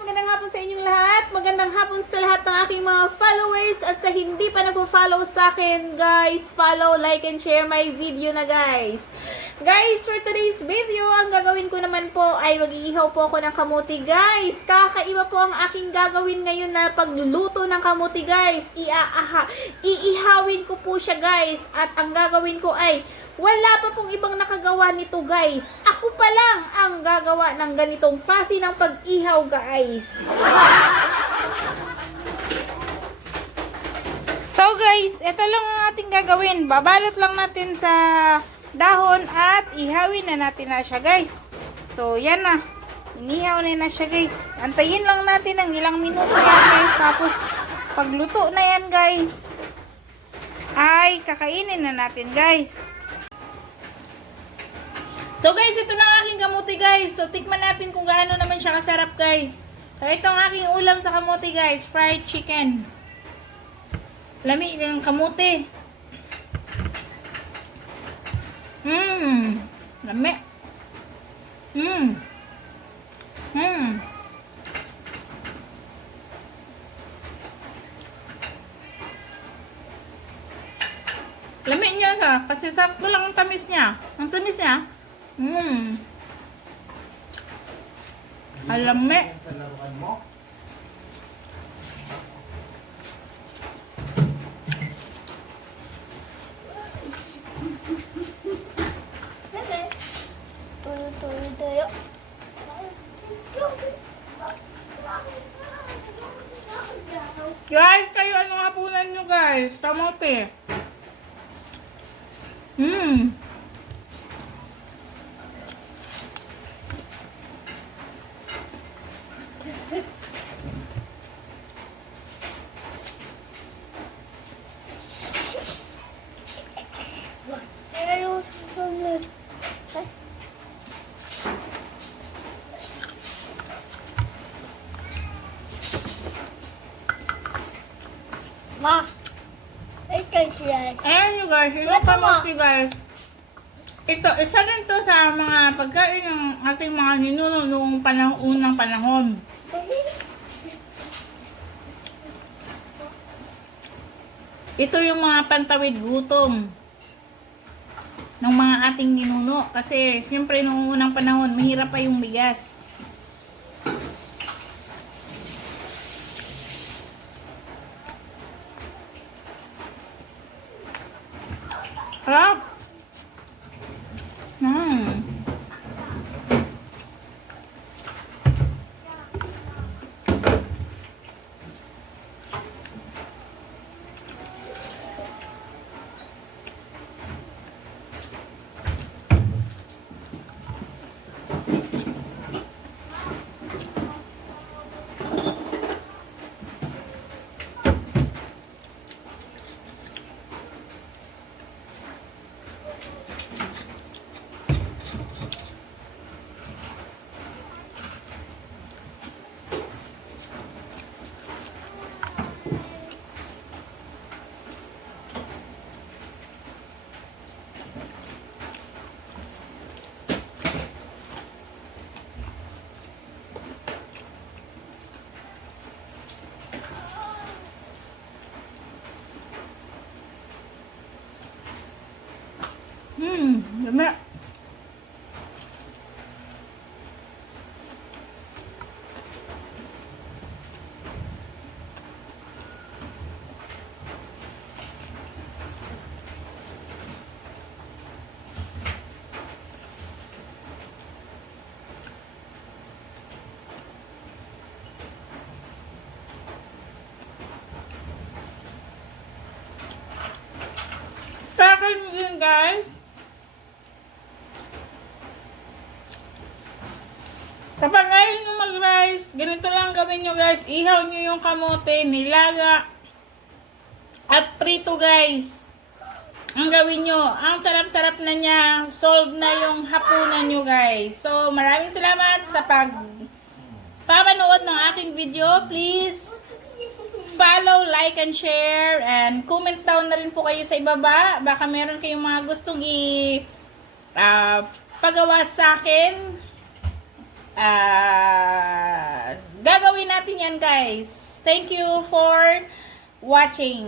Magandang hapon sa inyong lahat. Magandang hapon sa lahat ng aking mga followers at sa hindi pa nagpo-follow sa akin, guys, follow, like, and share my video na, guys. Guys, for today's video, ang gagawin ko naman po ay mag-iihaw po ako ng kamuti, guys. Kakaiba po ang aking gagawin ngayon na pagluluto ng kamuti, guys. Iihawin ko po siya, guys. At ang gagawin ko ay wala pa pong ibang nakagawa nito, guys. Ako pa lang ang gagawa ng ganitong klase ng pag-ihaw, guys. So, guys, ito lang ang ating gagawin. Babalot lang natin sa dahon at ihawin na natin na siya, guys. So, yan na. Inihaw na siya, guys. Antayin lang natin ng ilang minuto yan, guys. Tapos, pagluto na yan, guys, ay kakainin na natin, guys. So guys, ito na ang aking kamuti, guys. So tikman natin kung gaano naman siya kasarap, guys. So ito ang aking ulam sa kamuti, guys. Fried chicken. Lami ng kamuti. Lami. Lami niya siya. Kasi sakto lang ang tamis niya. Ang tamis niya. Alami. Tuyo. Guys, kayo anong hapunan nyo, guys? Kamote. Pero, sunod. Ma, ito siya. Ayan nyo, guys. Yung kamote, guys. Ito, isa rin to sa mga pagkain ng ating mga ninuno noong unang panahon. Ito yung mga pantawid gutom ng mga ating ninuno. Kasi, siyempre, noong unang panahon, mahirap pa yung bigas. Harap! Dami. Sa akin din, guys. Kapag ayaw nyo mag-rice, ganito lang gawin nyo, guys. Ihaw nyo yung kamote, nilaga, at prito, guys. Ang gawin nyo, ang sarap-sarap na niya. Solve na yung hapunan nyo, guys. So, maraming salamat sa pagpapanood ng aking video. Please follow, like, and share. And comment down na rin po kayo sa ibaba. Baka meron kayong mga gustong pagawa sa akin. Gagawin yan guys. Thank you for watching.